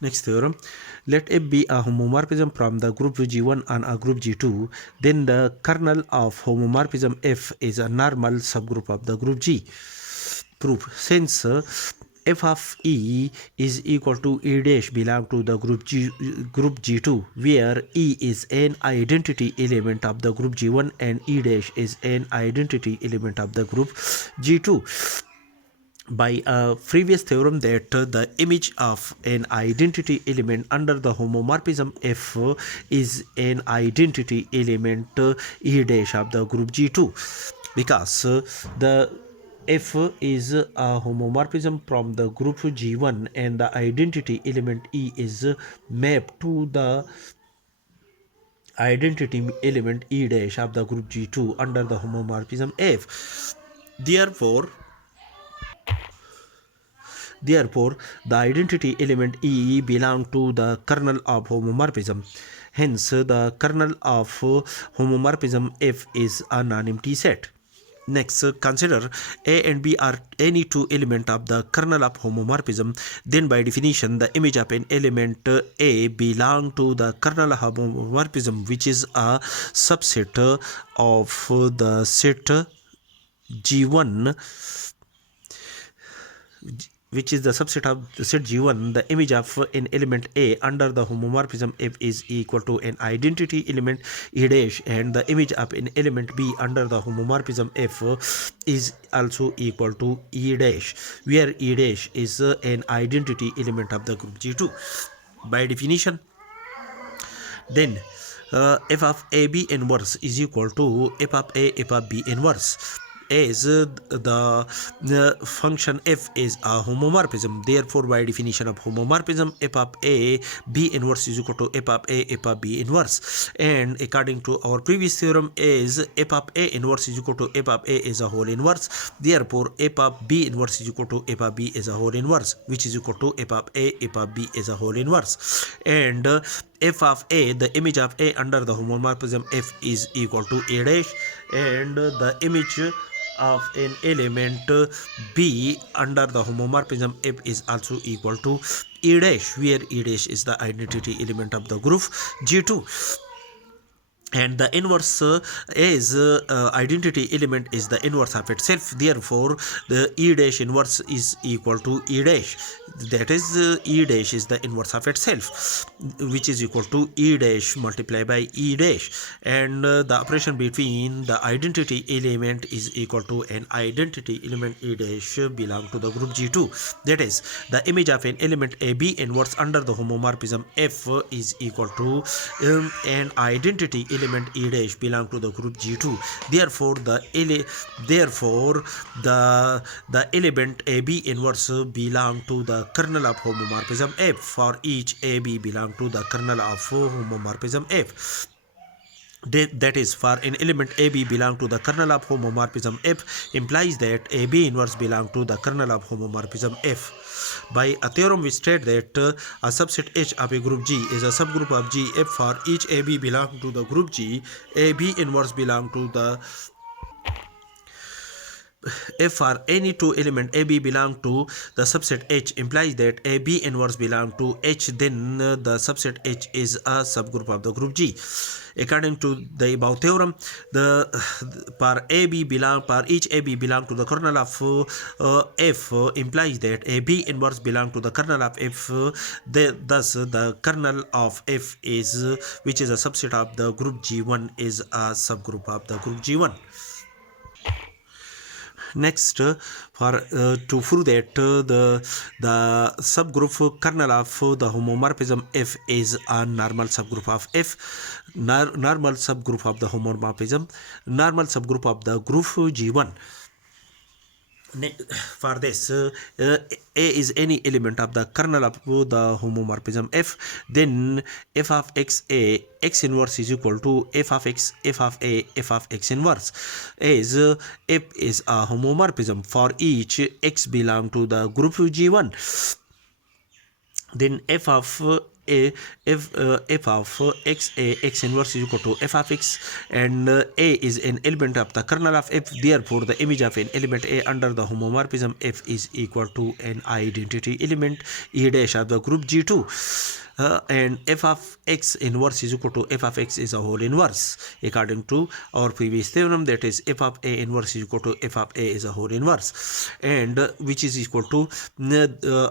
Next theorem, let F be a homomorphism from the group G1 and a group G2, then the kernel of homomorphism F is a normal subgroup of the group G. Proof. Since f of E is equal to E dash belong to the group G2, where E is an identity element of the group G1 and E dash is an identity element of the group G2. By a previous theorem that the image of an identity element under the homomorphism F is an identity element E dash of the group G2, because the F is a homomorphism from the group G1 and the identity element E is mapped to the identity element E dash of the group G2 under the homomorphism F. Therefore, the identity element E belongs to the kernel of homomorphism. Hence, the kernel of homomorphism F is a non-empty set. Next, consider A and B are any two elements of the kernel of homomorphism. Then, by definition, the image of an element A belongs to the kernel of homomorphism, which is a subset of the set G1, which is the subset of the set G1. The image of an element A under the homomorphism F is equal to an identity element E dash, and the image of an element B under the homomorphism F is also equal to E dash, where E dash is an identity element of the group G2. By definition, then f of AB inverse is equal to f of A f of B inverse, as the function f is a homomorphism. Therefore, by definition of homomorphism, f of A B inverse is equal to f of A f of B inverse, and according to our previous theorem, is f of A inverse is equal to f of A is a whole inverse. Therefore, f of B inverse is equal to f of B is a whole inverse, which is equal to f of A f of B is a whole inverse, and f of A, the image of A under the homomorphism F is equal to A dash, and the image of an element B under the homomorphism F is also equal to E dash, where E dash is the identity element of the group G2. And the inverse is identity element is the inverse of itself. Therefore, the E dash inverse is equal to E dash, that is E dash is the inverse of itself, which is equal to E dash multiplied by E dash, and the operation between the identity element is equal to an identity element E dash belong to the group G2. That is, the image of an element AB inverse under the homomorphism F is equal to an identity element E dash belong to the group G2. Therefore, the element AB inverse belong to the kernel of homomorphism F. For each AB belong to the kernel of homomorphism F. That is, for an element AB belong to the kernel of homomorphism F implies that AB inverse belong to the kernel of homomorphism F. By a theorem we state that a subset H of a group G is a subgroup of G if for each AB belong to the group G, AB inverse belong to the if for any two element AB belong to the subset H implies that AB inverse belong to H, then the subset H is a subgroup of the group G. According to the above theorem, for each AB belong to the kernel of F implies that AB inverse belong to the kernel of F. Thus, the kernel of F is which is a subset of the group G1 is a subgroup of the group G1. Next, for to prove that the subgroup kernel of the homomorphism F is a normal subgroup of F, normal subgroup of the homomorphism, normal subgroup of the group G1. For this, A is any element of the kernel of the homomorphism F, then f of x A x inverse is equal to f of x f of A f of x inverse, as F is a homomorphism for each x belong to the group G1. Then f of f of x a x inverse is equal to f of x, and a is an element of the kernel of f. Therefore, the image of an element a under the homomorphism f is equal to an identity element E dash of the group G2. And f of x inverse is equal to f of x is a whole inverse according to our previous theorem, that is f of a inverse is equal to f of a is a whole inverse, and which is equal to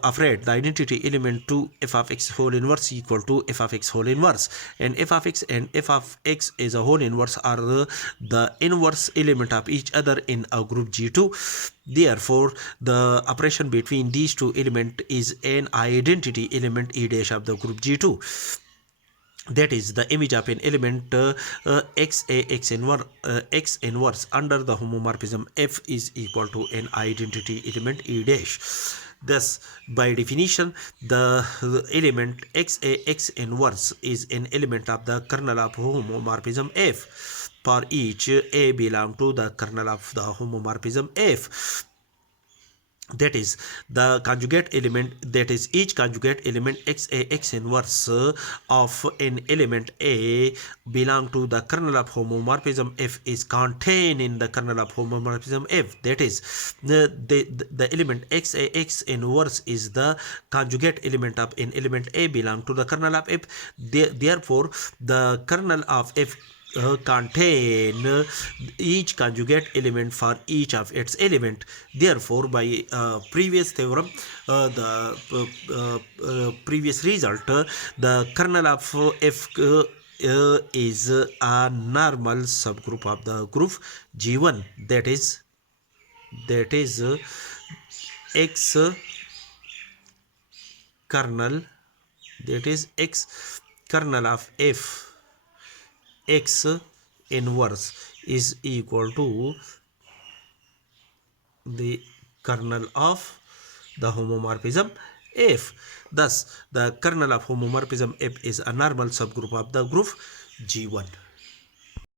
afraid the identity element to f of x whole inverse equal to f of x whole inverse, and f of x and f of x is a whole inverse are the inverse element of each other in a group G2. Therefore, the operation between these two elements is an identity element E dash of the group G2. That is the image of an element x inverse under the homomorphism f is equal to an identity element E dash. Thus, by definition, the element x inverse is an element of the kernel of homomorphism f. For each a belong to the kernel of the homomorphism f. That is the conjugate element, that is each conjugate element x inverse of an element a belong to the kernel of homomorphism f is contained in the kernel of homomorphism f. That is the element x inverse is the conjugate element of an element a belong to the kernel of f. Therefore, the kernel of f contain each conjugate element for each of its element. Therefore, by previous theorem, previous result, the kernel of f is a normal subgroup of the group G1, that is x kernel, that is x kernel of f x inverse is equal to the kernel of the homomorphism f. Thus, the kernel of homomorphism f is a normal subgroup of the group G1.